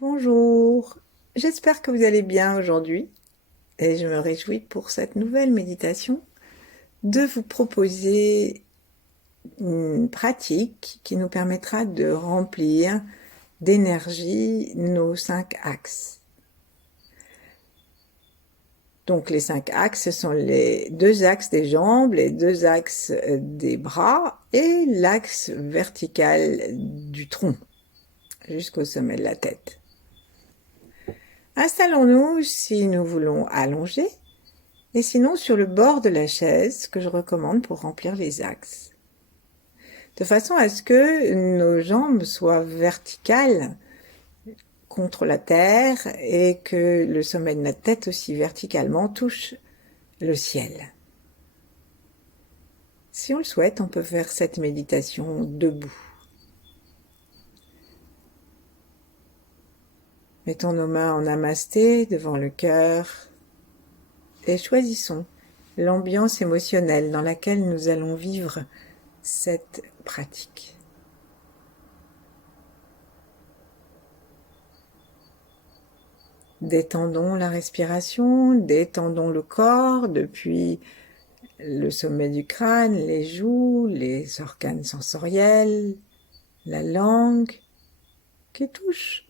Bonjour, j'espère que vous allez bien aujourd'hui et je me réjouis pour cette nouvelle méditation de vous proposer une pratique qui nous permettra de remplir d'énergie nos 5 axes. Donc les 5 axes, ce sont les 2 axes des jambes, les 2 axes des bras et l'axe vertical du tronc jusqu'au sommet de la tête. Installons-nous si nous voulons allonger. Et sinon sur le bord de la chaise que je recommande pour remplir les axes. De façon à ce que nos jambes soient verticales contre la terre et que le sommet de notre tête aussi verticalement touche le ciel. Si on le souhaite, on peut faire cette méditation debout. Mettons nos mains en namasté devant le cœur et choisissons l'ambiance émotionnelle dans laquelle nous allons vivre cette pratique. Détendons la respiration, détendons le corps depuis le sommet du crâne, les joues, les organes sensoriels, la langue qui touche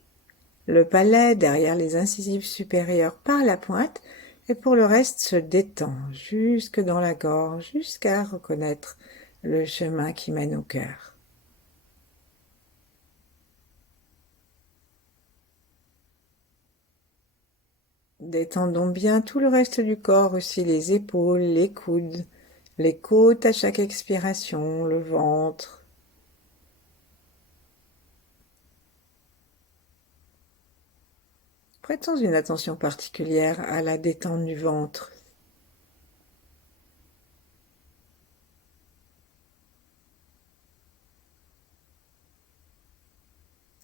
le palais derrière les incisives supérieures par la pointe, et pour le reste se détend jusque dans la gorge jusqu'à reconnaître le chemin qui mène au cœur. Détendons bien tout le reste du corps aussi, les épaules, les coudes, les côtes à chaque expiration, le ventre. Prêtons une attention particulière à la détente du ventre.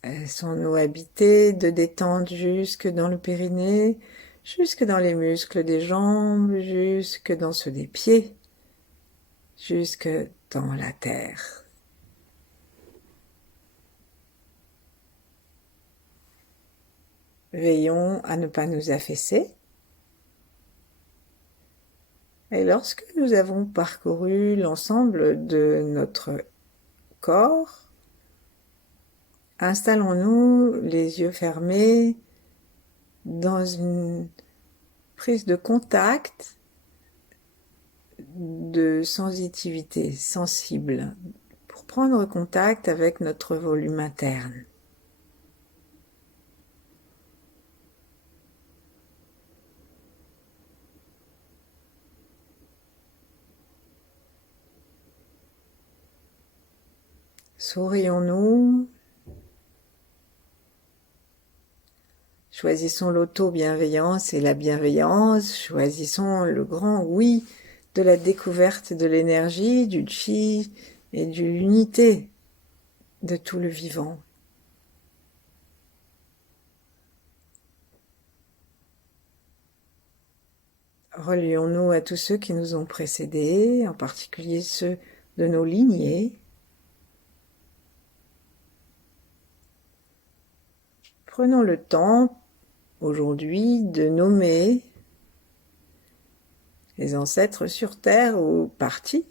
Laissons-nous habiter de détente jusque dans le périnée, jusque dans les muscles des jambes, jusque dans ceux des pieds, jusque dans la terre. Veillons à ne pas nous affaisser. Et lorsque nous avons parcouru l'ensemble de notre corps, installons-nous les yeux fermés dans une prise de contact de sensitivité sensible pour prendre contact avec notre volume interne. Sourions-nous, choisissons l'auto-bienveillance et la bienveillance, choisissons le grand oui de la découverte de l'énergie, du chi et de l'unité de tout le vivant. Relions-nous à tous ceux qui nous ont précédés, en particulier ceux de nos lignées. Prenons le temps aujourd'hui de nommer les ancêtres sur terre ou partis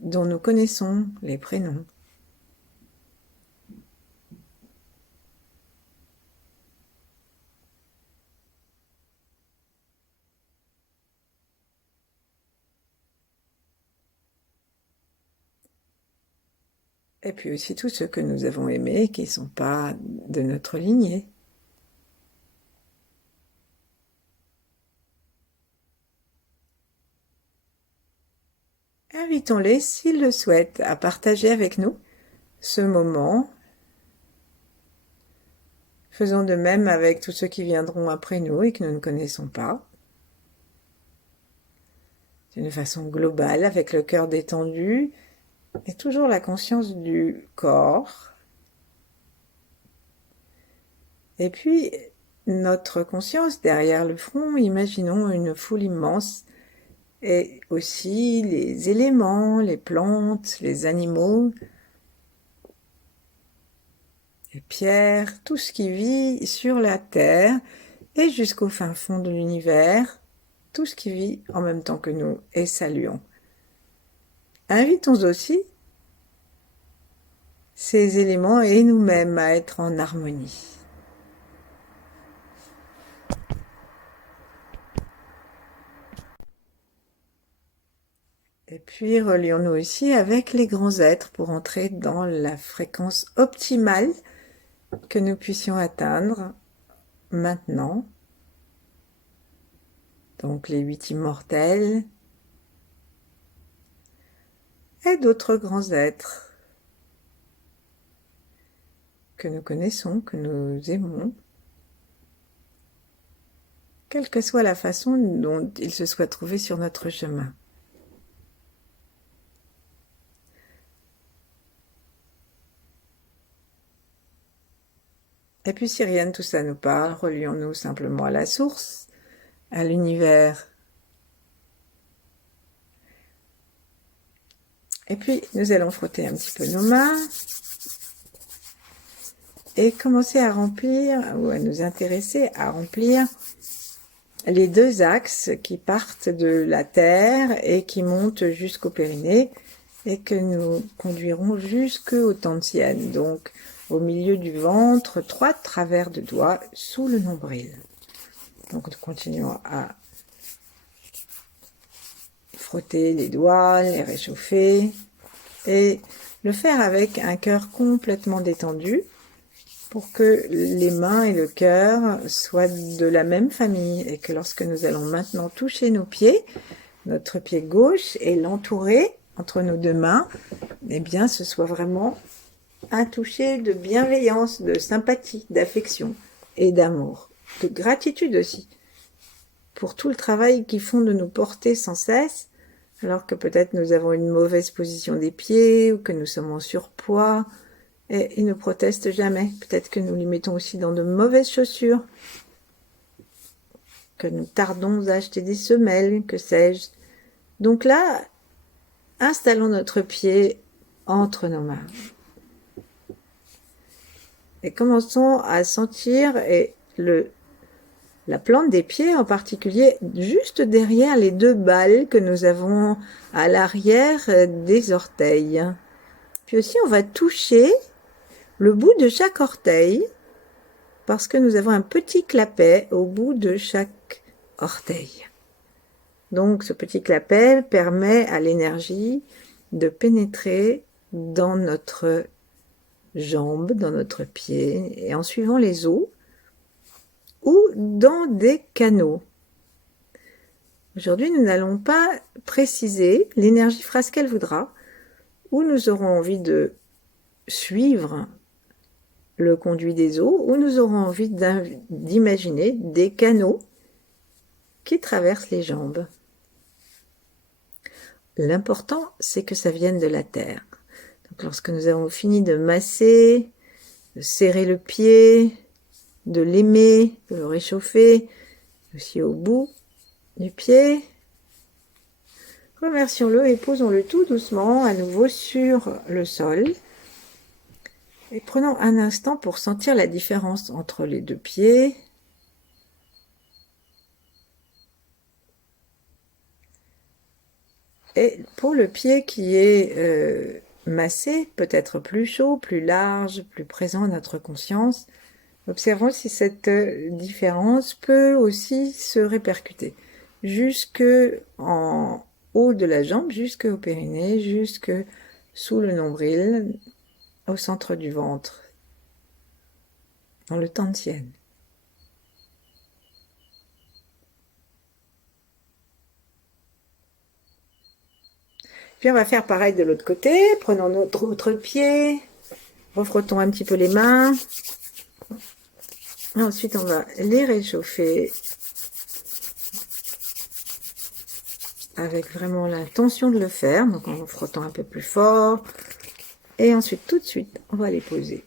dont nous connaissons les prénoms. Et puis aussi tous ceux que nous avons aimés qui ne sont pas de notre lignée. Invitons-les, s'ils le souhaitent, à partager avec nous ce moment. Faisons de même avec tous ceux qui viendront après nous et que nous ne connaissons pas. D'une façon globale, avec le cœur détendu et toujours la conscience du corps. Et puis, notre conscience derrière le front, imaginons une foule immense et aussi les éléments, les plantes, les animaux les pierres, tout ce qui vit sur la terre et jusqu'au fin fond de l'univers, tout ce qui vit en même temps que nous, et saluons. Invitons aussi ces éléments et nous-mêmes à être en harmonie. Et puis relions-nous aussi avec les grands êtres pour entrer dans la fréquence optimale que nous puissions atteindre maintenant. Donc les 8 immortels et d'autres grands êtres que nous connaissons, que nous aimons, quelle que soit la façon dont ils se soient trouvés sur notre chemin. Et puis si rien de tout ça nous parle, relions-nous simplement à la source, à l'univers. Et puis nous allons frotter un petit peu nos mains et commencer à remplir, ou à nous intéresser à remplir les 2 axes qui partent de la terre et qui montent jusqu'au périnée et que nous conduirons jusqu'au Tantien, donc au milieu du ventre, 3 travers de doigts sous le nombril. Donc nous continuons à frotter les doigts, les réchauffer et le faire avec un cœur complètement détendu pour que les mains et le cœur soient de la même famille et que lorsque nous allons maintenant toucher nos pieds, notre pied gauche et l'entourer entre nos 2 mains, eh bien ce soit vraiment un toucher de bienveillance, de sympathie, d'affection et d'amour, de gratitude aussi pour tout le travail qu'ils font de nous porter sans cesse, alors que peut-être nous avons une mauvaise position des pieds ou que nous sommes en surpoids. Et ils ne protestent jamais. Peut-être que nous les mettons aussi dans de mauvaises chaussures, que nous tardons à acheter des semelles, que sais-je. Donc là, installons notre pied entre nos mains. Et commençons à sentir la plante des pieds en particulier, juste derrière les 2 balles que nous avons à l'arrière des orteils. Puis aussi, on va toucher le bout de chaque orteil, parce que nous avons un petit clapet au bout de chaque orteil. Donc ce petit clapet permet à l'énergie de pénétrer dans notre jambe, dans notre pied, et en suivant les os, ou dans des canaux. Aujourd'hui, nous n'allons pas préciser, l'énergie fera ce qu'elle voudra, où nous aurons envie de suivre le conduit des eaux, où nous aurons envie d'imaginer des canaux qui traversent les jambes. L'important, c'est que ça vienne de la terre. Donc, lorsque nous avons fini de masser, de serrer le pied, de l'aimer, de le réchauffer, aussi au bout du pied, remercions-le et posons-le tout doucement à nouveau sur le sol. Et prenons un instant pour sentir la différence entre les 2 pieds. Et pour le pied qui est massé, peut-être plus chaud, plus large, plus présent à notre conscience, observons si cette différence peut aussi se répercuter jusque en haut de la jambe, jusqu'au périnée, jusque sous le nombril, au centre du ventre, dans le Tantien. Puis on va faire pareil de l'autre côté. Prenons notre autre pied, refrottons un petit peu les mains. Et ensuite, on va les réchauffer avec vraiment l'intention de le faire. Donc en frottant un peu plus fort. Et ensuite, tout de suite, on va les poser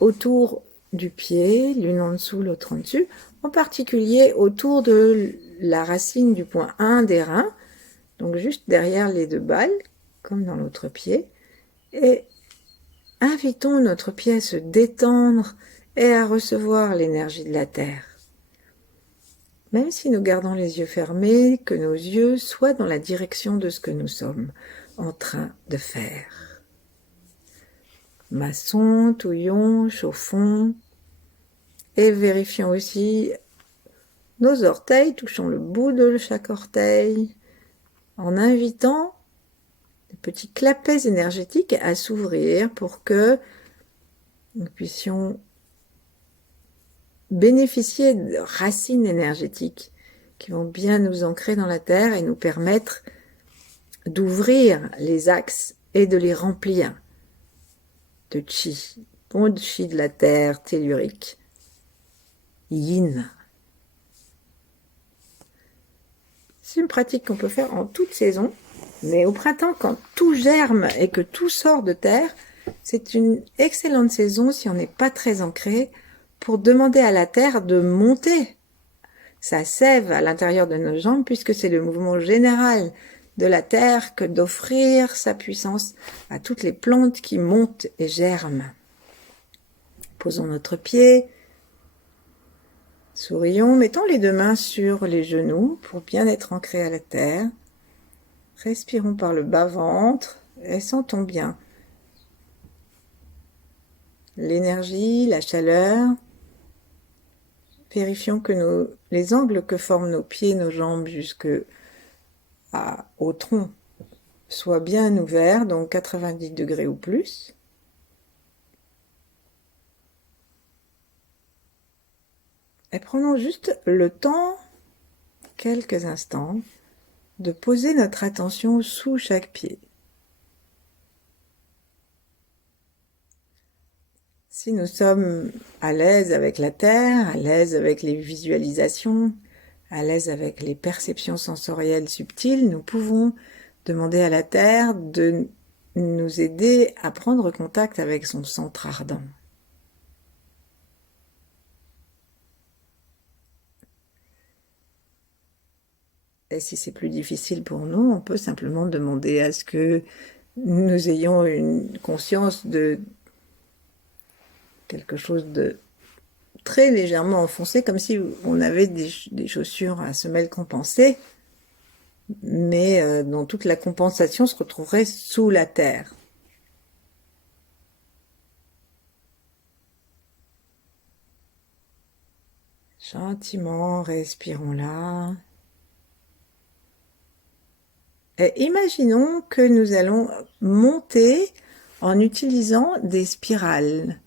autour du pied, l'une en dessous, l'autre en dessus. En particulier autour de la racine du point 1 des reins. Donc juste derrière les 2 balles, comme dans l'autre pied. Et invitons notre pied à se détendre et à recevoir l'énergie de la terre. Même si nous gardons les yeux fermés, que nos yeux soient dans la direction de ce que nous sommes en train de faire. Maçons, touillons, chauffons, et vérifions aussi nos orteils, touchons le bout de chaque orteil, en invitant des petits clapets énergétiques à s'ouvrir pour que nous puissions bénéficier de racines énergétiques qui vont bien nous ancrer dans la terre et nous permettre d'ouvrir les axes et de les remplir de chi, bon chi de la terre tellurique, yin. C'est une pratique qu'on peut faire en toute saison, mais au printemps, quand tout germe et que tout sort de terre, c'est une excellente saison si on n'est pas très ancré pour demander à la terre de monter sa sève à l'intérieur de nos jambes, puisque c'est le mouvement général de la terre que d'offrir sa puissance à toutes les plantes qui montent et germent. Posons notre pied, sourions, mettons les 2 mains sur les genoux pour bien être ancrés à la terre. Respirons par le bas-ventre et sentons bien l'énergie, la chaleur. Vérifions que les angles que forment nos pieds, nos jambes au tronc soient bien ouverts, donc 90 degrés ou plus. Et prenons juste le temps, quelques instants, de poser notre attention sous chaque pied. Si nous sommes à l'aise avec la terre, à l'aise avec les visualisations, à l'aise avec les perceptions sensorielles subtiles, nous pouvons demander à la terre de nous aider à prendre contact avec son centre ardent. Et si c'est plus difficile pour nous, on peut simplement demander à ce que nous ayons une conscience de quelque chose de très légèrement enfoncé, comme si on avait des chaussures à semelles compensées, mais dont toute la compensation se retrouverait sous la terre. Gentiment, respirons là. Et imaginons que nous allons monter en utilisant des spirales.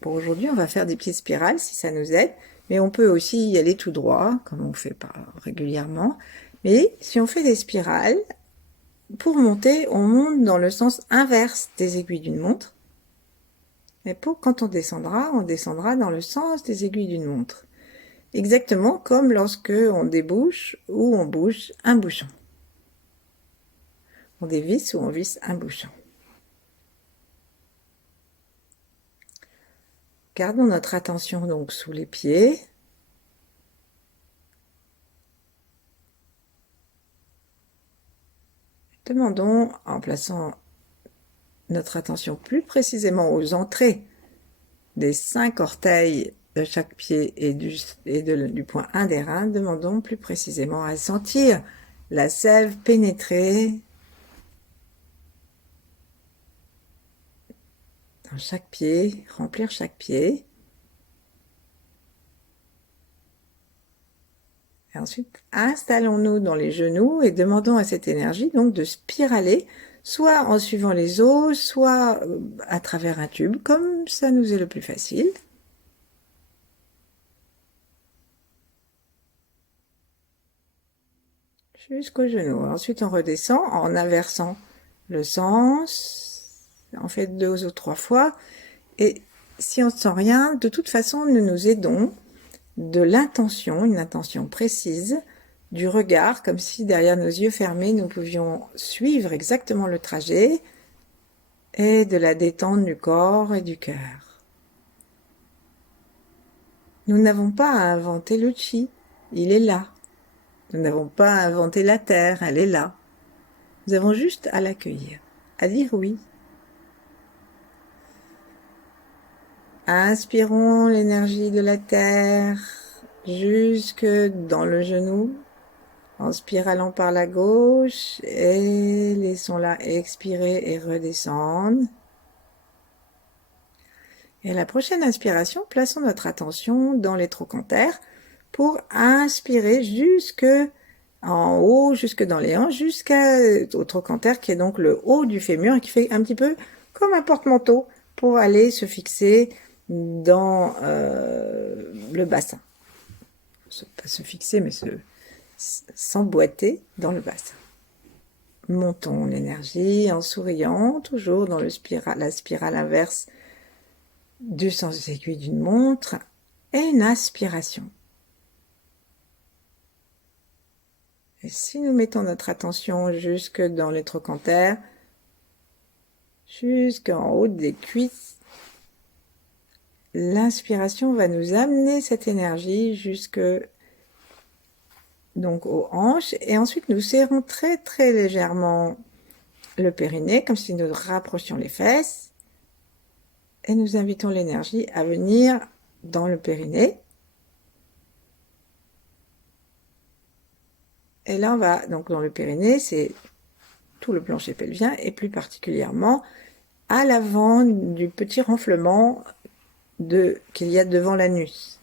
Pour aujourd'hui, on va faire des pieds spirales si ça nous aide, mais on peut aussi y aller tout droit, comme on fait pas régulièrement. Mais si on fait des spirales, pour monter, on monte dans le sens inverse des aiguilles d'une montre. Et quand on descendra dans le sens des aiguilles d'une montre. Exactement comme lorsque on débouche ou on bouche un bouchon. On dévisse ou on visse un bouchon. Gardons notre attention donc sous les pieds. Demandons, en plaçant notre attention plus précisément aux entrées des 5 orteils de chaque pied et du point 1 des reins, demandons plus précisément à sentir la sève pénétrer dans chaque pied, remplir chaque pied. Et ensuite, installons-nous dans les genoux et demandons à cette énergie donc de spiraler, soit en suivant les os, soit à travers un tube, comme ça nous est le plus facile. Jusqu'au genou. Ensuite, on redescend en inversant le sens. On fait 2 ou 3 fois. Et si on ne sent rien, de toute façon, nous nous aidons de l'intention, une intention précise, du regard, comme si derrière nos yeux fermés, nous pouvions suivre exactement le trajet, et de la détente du corps et du cœur. Nous n'avons pas à inventer le chi, il est là. Nous n'avons pas à inventer la terre, elle est là. Nous avons juste à l'accueillir. à dire oui. Inspirons l'énergie de la terre jusque dans le genou, en spiralant par la gauche, et laissons-la expirer et redescendre. Et à la prochaine inspiration, plaçons notre attention dans les trochantères pour inspirer jusque en haut, jusque dans les hanches, jusqu'au trochanter qui est donc le haut du fémur et qui fait un petit peu comme un porte-manteau pour aller se fixer dans le bassin. Pas se fixer, mais s'emboîter dans le bassin. Montons l'énergie en souriant, toujours dans la spirale inverse du sens aiguille d'une montre, et une inspiration. Et si nous mettons notre attention jusque dans les trochantères, jusqu'en haut des cuisses, l'inspiration va nous amener cette énergie jusque donc aux hanches, et ensuite nous serrons très très légèrement le périnée, comme si nous rapprochions les fesses, et nous invitons l'énergie à venir dans le périnée. Et là, on va donc dans le périnée, c'est tout le plancher pelvien, et plus particulièrement à l'avant du petit renflement qu'il y a devant l'anus.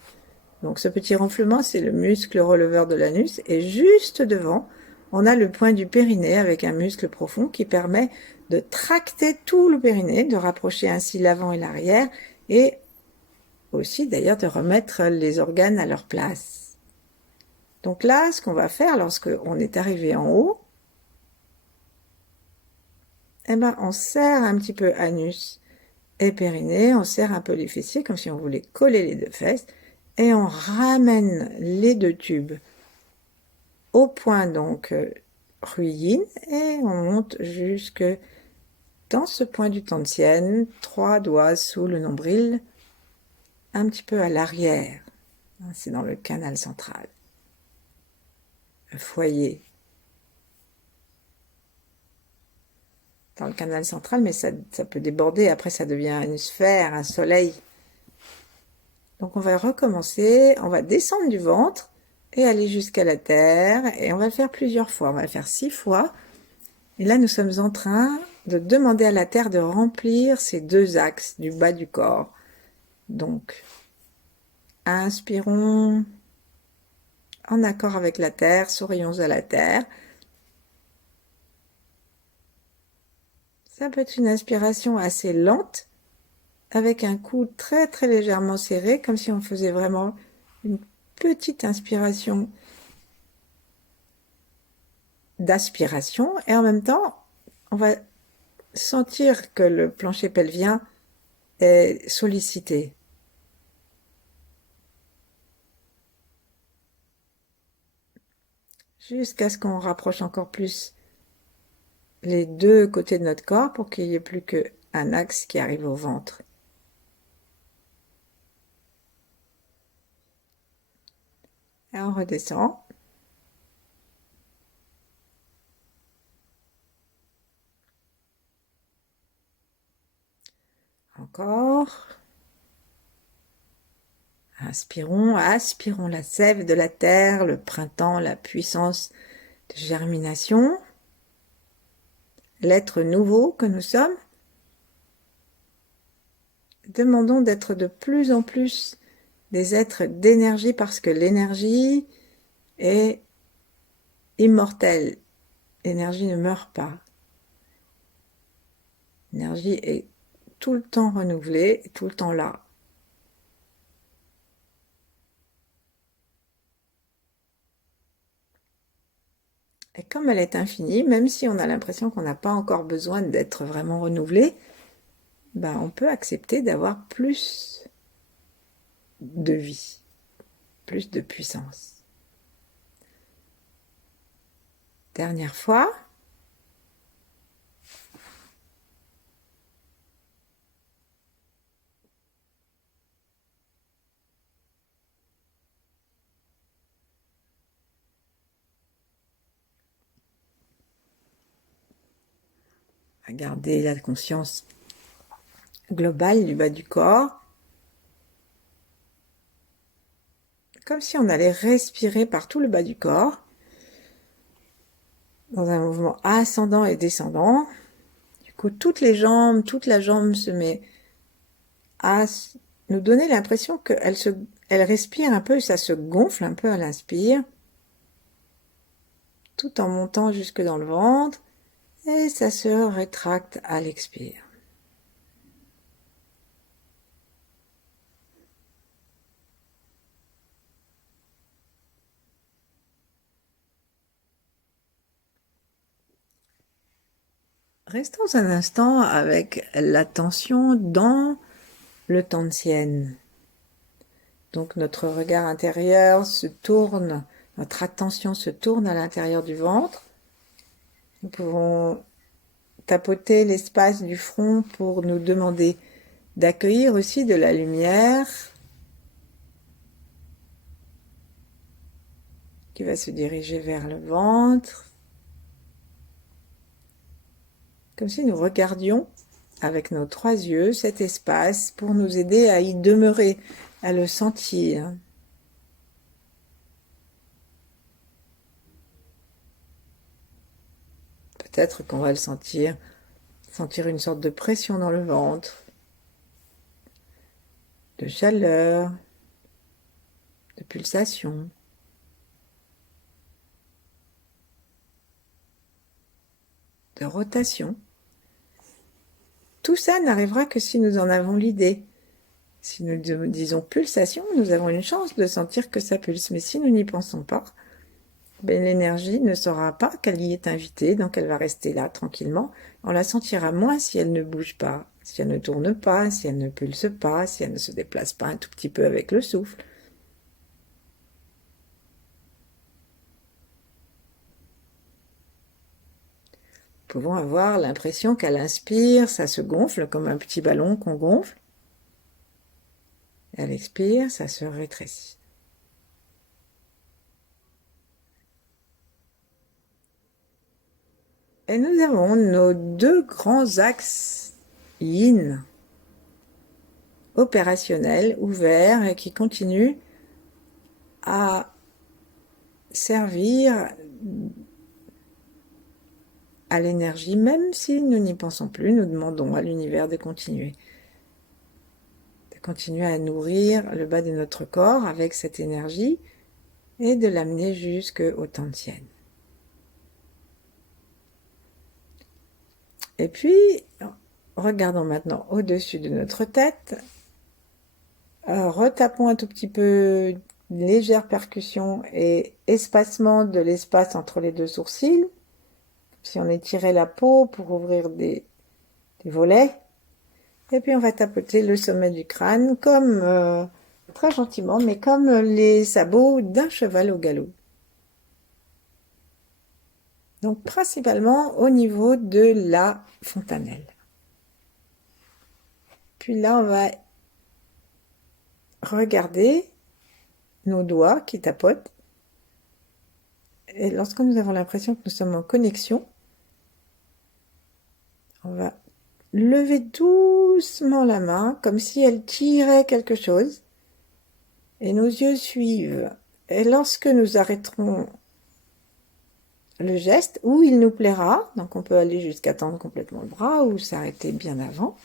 Donc ce petit renflement, c'est le muscle releveur de l'anus, et juste devant, on a le point du périnée avec un muscle profond qui permet de tracter tout le périnée, de rapprocher ainsi l'avant et l'arrière, et aussi d'ailleurs de remettre les organes à leur place. Donc là, ce qu'on va faire lorsqu'on est arrivé en haut, eh ben, on serre un petit peu anus et périnée, on serre un peu les fessiers comme si on voulait coller les deux fesses, et on ramène les deux tubes au point donc ruine, et on monte jusque dans ce point du tantienne, 3 doigts sous le nombril, un petit peu à l'arrière. C'est dans le canal central. Le foyer. Dans le canal central, mais ça peut déborder, après ça devient une sphère, un soleil. Donc on va recommencer, on va descendre du ventre et aller jusqu'à la terre, et on va le faire plusieurs fois, on va le faire 6 fois. Et là, nous sommes en train de demander à la terre de remplir ces deux axes du bas du corps. Donc, inspirons en accord avec la terre, sourions à la terre. Ça peut être une inspiration assez lente, avec un coude très très légèrement serré, comme si on faisait vraiment une petite inspiration d'aspiration, et en même temps, on va sentir que le plancher pelvien est sollicité. Jusqu'à ce qu'on rapproche encore plus les deux côtés de notre corps pour qu'il n'y ait plus qu'un axe qui arrive au ventre. Et on redescend. Encore. Inspirons, aspirons la sève de la terre, le printemps, la puissance de germination, l'être nouveau que nous sommes. Demandons d'être de plus en plus des êtres d'énergie, parce que l'énergie est immortelle. L'énergie ne meurt pas. L'énergie est tout le temps renouvelée, tout le temps là. Et comme elle est infinie, même si on a l'impression qu'on n'a pas encore besoin d'être vraiment renouvelé, ben on peut accepter d'avoir plus de vie, plus de puissance. Dernière fois. à garder la conscience globale du bas du corps, comme si on allait respirer par tout le bas du corps, dans un mouvement ascendant et descendant. Du coup, toute la jambe se met à nous donner l'impression qu'elle respire un peu, et ça se gonfle un peu à l'inspire, tout en montant jusque dans le ventre, et ça se rétracte à l'expire. Restons un instant avec l'attention dans le Tantian. Donc notre regard intérieur se tourne, notre attention se tourne à l'intérieur du ventre. Nous pouvons tapoter l'espace du front pour nous demander d'accueillir aussi de la lumière qui va se diriger vers le ventre, comme si nous regardions avec nos 3 yeux cet espace pour nous aider à y demeurer, à le sentir. Peut-être qu'on va le sentir une sorte de pression dans le ventre, de chaleur, de pulsation. De rotation. Tout ça n'arrivera que si nous en avons l'idée. Si nous disons pulsation, nous avons une chance de sentir que ça pulse. Mais si nous n'y pensons pas, l'énergie ne saura pas qu'elle y est invitée, donc elle va rester là tranquillement. On la sentira moins si elle ne bouge pas, si elle ne tourne pas, si elle ne pulse pas, si elle ne se déplace pas un tout petit peu avec le souffle. Nous pouvons avoir l'impression qu'à l'inspire, ça se gonfle comme un petit ballon qu'on gonfle. Et à l'expire, ça se rétrécit. Et nous avons nos 2 grands axes yin, opérationnels, ouverts et qui continuent à servir à l'énergie, même si nous n'y pensons plus, nous demandons à l'univers de continuer à nourrir le bas de notre corps avec cette énergie et de l'amener jusqu'au Tantian. Et puis, regardons maintenant au-dessus de notre tête, retapons un tout petit peu, légère percussion et espacement de l'espace entre les 2 sourcils, si on étirait la peau pour ouvrir des volets. Et puis on va tapoter le sommet du crâne comme très gentiment, mais comme les sabots d'un cheval au galop. Donc principalement au niveau de la fontanelle. Puis là on va regarder nos doigts qui tapotent. Et lorsque nous avons l'impression que nous sommes en connexion, on va lever doucement la main comme si elle tirait quelque chose et nos yeux suivent. Et lorsque nous arrêterons le geste, où il nous plaira, donc on peut aller jusqu'à tendre complètement le bras ou s'arrêter bien avant,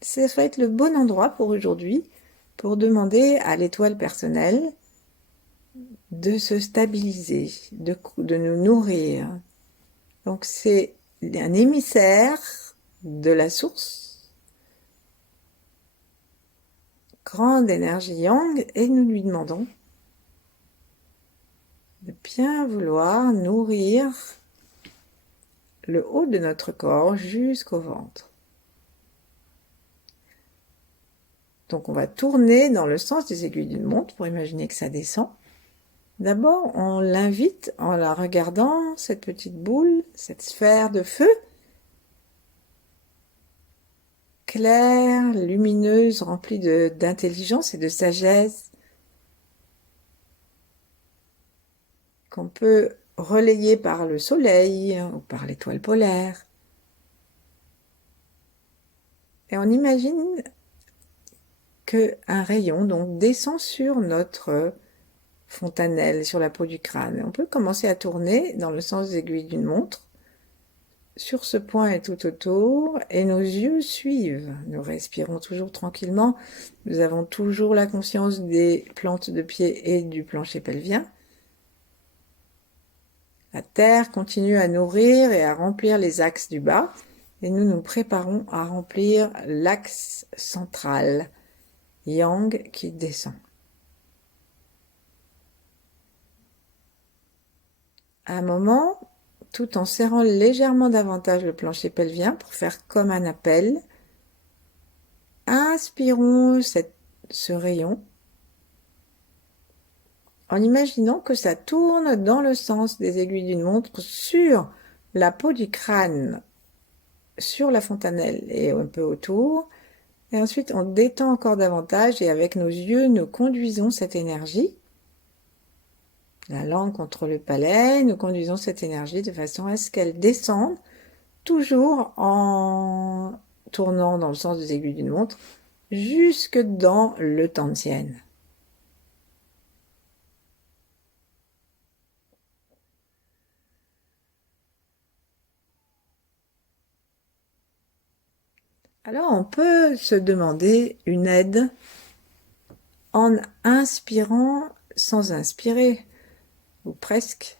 ça va être le bon endroit pour aujourd'hui pour demander à l'étoile personnelle de se stabiliser, de nous nourrir. Donc c'est un émissaire de la source, grande énergie yang, et nous lui demandons de bien vouloir nourrir le haut de notre corps jusqu'au ventre. Donc on va tourner dans le sens des aiguilles d'une montre pour imaginer que ça descend. D'abord, on l'invite en la regardant, cette petite boule, cette sphère de feu, claire, lumineuse, remplie d'intelligence et de sagesse, qu'on peut relayer par le soleil ou par l'étoile polaire, Et on imagine qu'un rayon donc descend sur notre fontanelle, sur la peau du crâne. On peut commencer à tourner dans le sens des aiguilles d'une montre, sur ce point et tout autour, et nos yeux suivent. Nous respirons toujours tranquillement. Nous avons toujours la conscience des plantes de pied et du plancher pelvien. La terre continue à nourrir et à remplir les axes du bas, et nous nous préparons à remplir l'axe central, yang, qui descend. À un moment, tout en serrant légèrement davantage le plancher pelvien pour faire comme un appel, inspirons ce rayon en imaginant que ça tourne dans le sens des aiguilles d'une montre sur la peau du crâne, sur la fontanelle et un peu autour. Et ensuite, on détend encore davantage et avec nos yeux, nous conduisons cette énergie. La langue contre le palais, nous conduisons cette énergie de façon à ce qu'elle descende, toujours en tournant dans le sens des aiguilles d'une montre, jusque dans le Tantien. Alors on peut se demander une aide en inspirant sans inspirer, ou presque,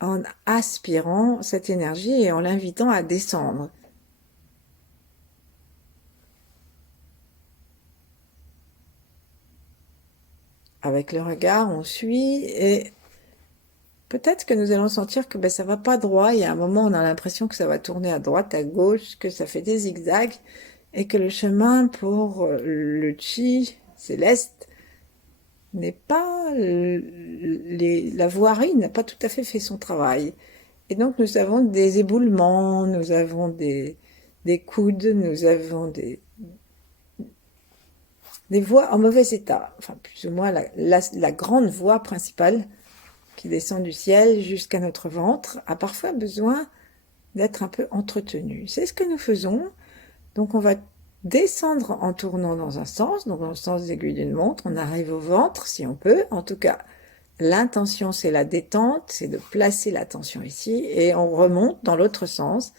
en aspirant cette énergie et en l'invitant à descendre. Avec le regard, on suit et peut-être que nous allons sentir que ça va pas droit. Il y a un moment, on a l'impression que ça va tourner à droite, à gauche, que ça fait des zigzags et que le chemin pour le chi céleste n'est pas la voirie n'a pas tout à fait fait son travail. Et donc nous avons des éboulements, nous avons des coudes, nous avons des voies en mauvais état. Enfin, plus ou moins la grande voie principale qui descend du ciel jusqu'à notre ventre a parfois besoin d'être un peu entretenue. C'est ce que nous faisons. Donc on va descendre en tournant dans un sens, donc dans le sens des aiguilles d'une montre. On arrive au ventre si on peut. En tout cas, l'intention c'est la détente, c'est de placer l'attention ici et on remonte dans l'autre sens.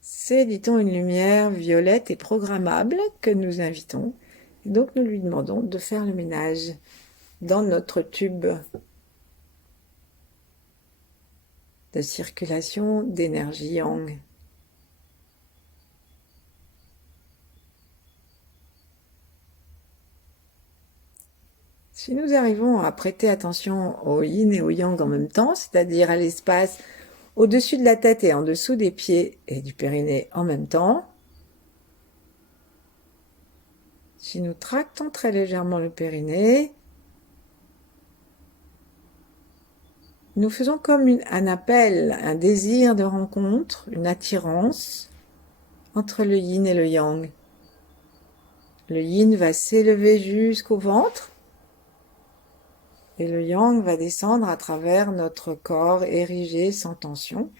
C'est, dit-on, une lumière violette et programmable que nous invitons. Et donc nous lui demandons de faire le ménage dans notre tube de circulation d'énergie yang. Si nous arrivons à prêter attention au yin et au yang en même temps, c'est-à-dire à l'espace au-dessus de la tête et en dessous des pieds et du périnée en même temps, si nous tractons très légèrement le périnée, nous faisons comme un appel, un désir de rencontre, une attirance entre le yin et le yang. Le yin va s'élever jusqu'au ventre et le yang va descendre à travers notre corps érigé sans tension,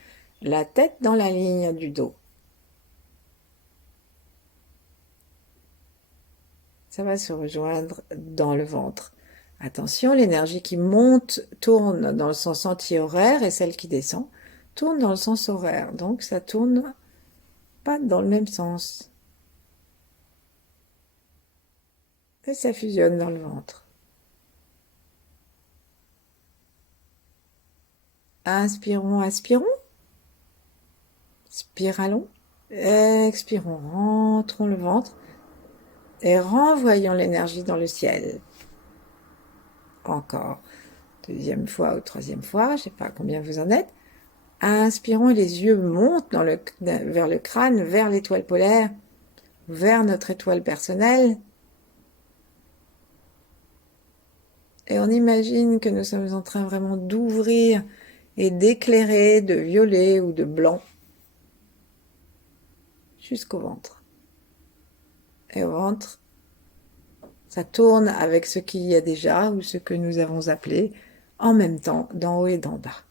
la tête dans la ligne du dos. Ça va se rejoindre dans le ventre. Attention, l'énergie qui monte tourne dans le sens anti-horaire et celle qui descend tourne dans le sens horaire. Donc ça tourne pas dans le même sens. Et ça fusionne dans le ventre. Inspirons, aspirons. Spiralons. Expirons, rentrons le ventre et renvoyons l'énergie dans le ciel. Encore. Deuxième fois ou troisième fois, je ne sais pas combien vous en êtes. Inspirons et les yeux montent vers le crâne, vers l'étoile polaire, vers notre étoile personnelle. Et on imagine que nous sommes en train vraiment d'ouvrir et d'éclairer de violet ou de blanc jusqu'au ventre. Et au ventre, ça tourne avec ce qu'il y a déjà ou ce que nous avons appelé en même temps d'en haut et d'en bas.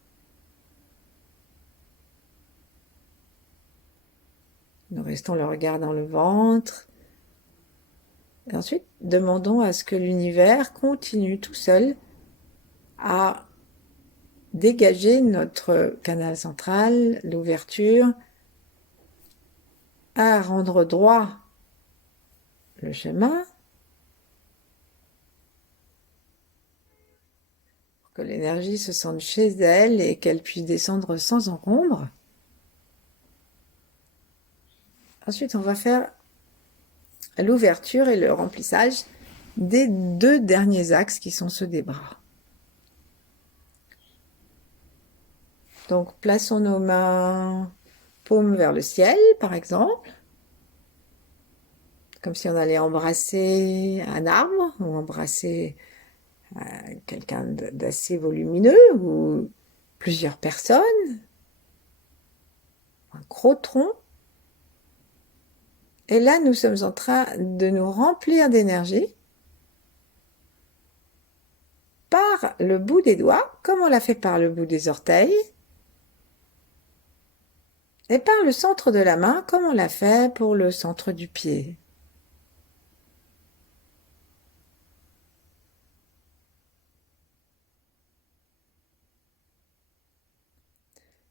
Nous restons le regard dans le ventre. Et ensuite, demandons à ce que l'univers continue tout seul à dégager notre canal central, l'ouverture, à rendre droit le chemin, pour que l'énergie se sente chez elle et qu'elle puisse descendre sans encombre. Ensuite, on va faire l'ouverture et le remplissage des 2 derniers axes qui sont ceux des bras. Donc, plaçons nos mains paumes vers le ciel, par exemple, comme si on allait embrasser un arbre ou embrasser quelqu'un d'assez volumineux ou plusieurs personnes, un gros tronc. Et là, nous sommes en train de nous remplir d'énergie par le bout des doigts, comme on l'a fait par le bout des orteils, et par le centre de la main, comme on l'a fait pour le centre du pied.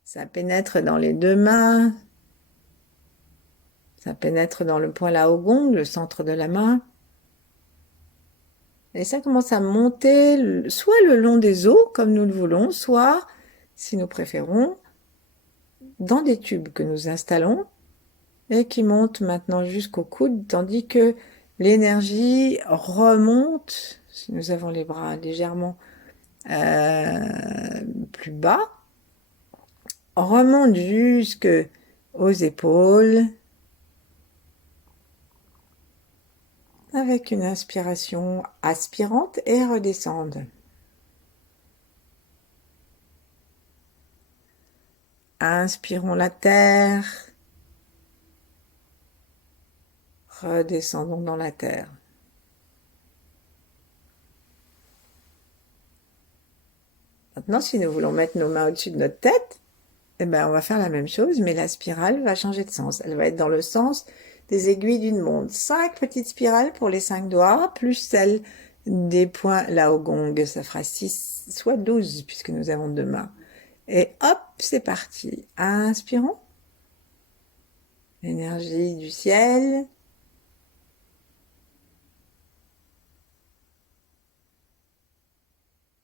Ça pénètre dans les 2 mains, ça pénètre dans le poing lao-gong, le centre de la main. Et ça commence à monter soit le long des os, comme nous le voulons, soit, si nous préférons, dans des tubes que nous installons et qui montent maintenant jusqu'au coude, tandis que l'énergie remonte, si nous avons les bras légèrement plus bas, remonte jusqu'aux épaules, avec une inspiration aspirante et redescende. Inspirons la terre, redescendons dans la terre. Maintenant, si nous voulons mettre nos mains au-dessus de notre tête, eh ben, on va faire la même chose, mais la spirale va changer de sens. Elle va être dans le sens des aiguilles d'une montre. 5 petites spirales pour les 5 doigts, plus celle des points lao-gong. Ça fera 6, soit 12, puisque nous avons 2 mains. Et hop, c'est parti. Inspirons. L'énergie du ciel.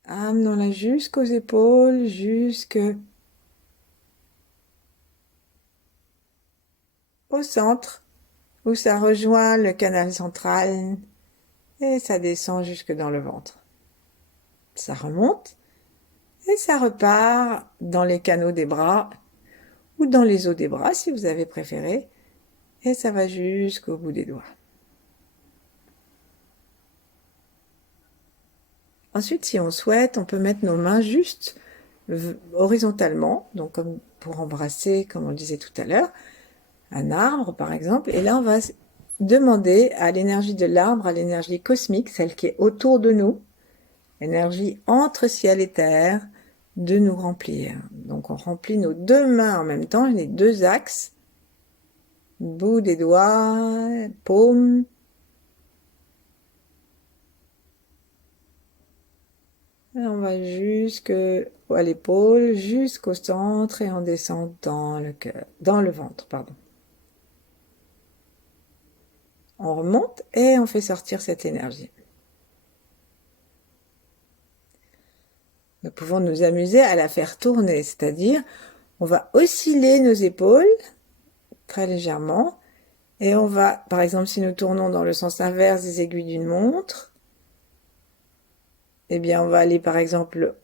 Amenons-la jusqu'aux épaules, jusqu'au centre, où ça rejoint le canal central et ça descend jusque dans le ventre. Ça remonte et ça repart dans les canaux des bras ou dans les os des bras si vous avez préféré, et ça va jusqu'au bout des doigts. Ensuite, si on souhaite, on peut mettre nos mains juste horizontalement, donc comme pour embrasser, comme on le disait tout à l'heure, un arbre par exemple, et là on va demander à l'énergie de l'arbre, à l'énergie cosmique, celle qui est autour de nous, énergie entre ciel et terre, de nous remplir. Donc on remplit nos 2 mains en même temps, les 2 axes, bout des doigts, paume, et on va jusqu'à l'épaule, jusqu'au centre, et on descend dans le cœur, dans le ventre, pardon. On remonte et on fait sortir cette énergie. Nous pouvons nous amuser à la faire tourner, c'est-à-dire on va osciller nos épaules très légèrement et on va, par exemple, si nous tournons dans le sens inverse des aiguilles d'une montre, eh bien on va aller par exemple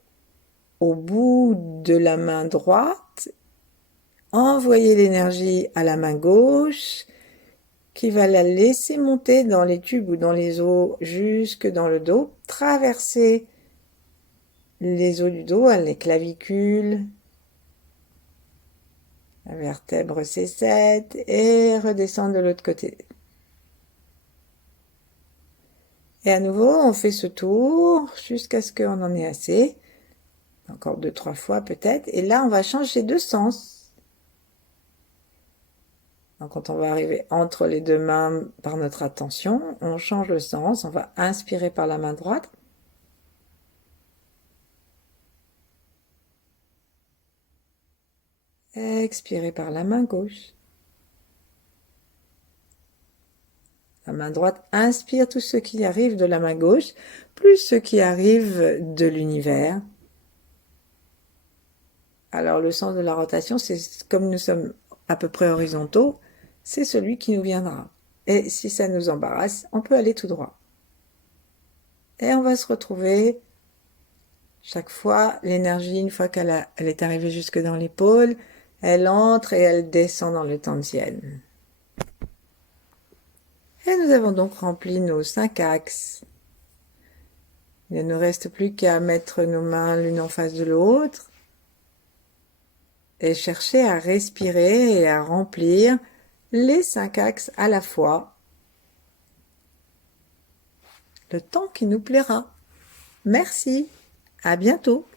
au bout de la main droite, envoyer l'énergie à la main gauche qui va la laisser monter dans les tubes ou dans les os jusque dans le dos, traverser les os du dos, les clavicules, la vertèbre C7 et redescendre de l'autre côté. Et à nouveau, on fait ce tour jusqu'à ce qu'on en ait assez. Encore 2, 3 fois peut-être. Et là, on va changer de sens. Donc, quand on va arriver entre les deux mains par notre attention, on change le sens. On va inspirer par la main droite. Expirer par la main gauche. La main droite inspire tout ce qui arrive de la main gauche, plus ce qui arrive de l'univers. Alors le sens de la rotation, c'est comme nous sommes à peu près horizontaux, c'est celui qui nous viendra. Et si ça nous embarrasse, on peut aller tout droit. Et on va se retrouver chaque fois, l'énergie, une fois qu'elle est arrivée jusque dans l'épaule, elle entre et elle descend dans le tantienne. Et nous avons donc rempli nos 5 axes. Il ne nous reste plus qu'à mettre nos mains l'une en face de l'autre et chercher à respirer et à remplir les 5 axes à la fois, le temps qui nous plaira. Merci, à bientôt.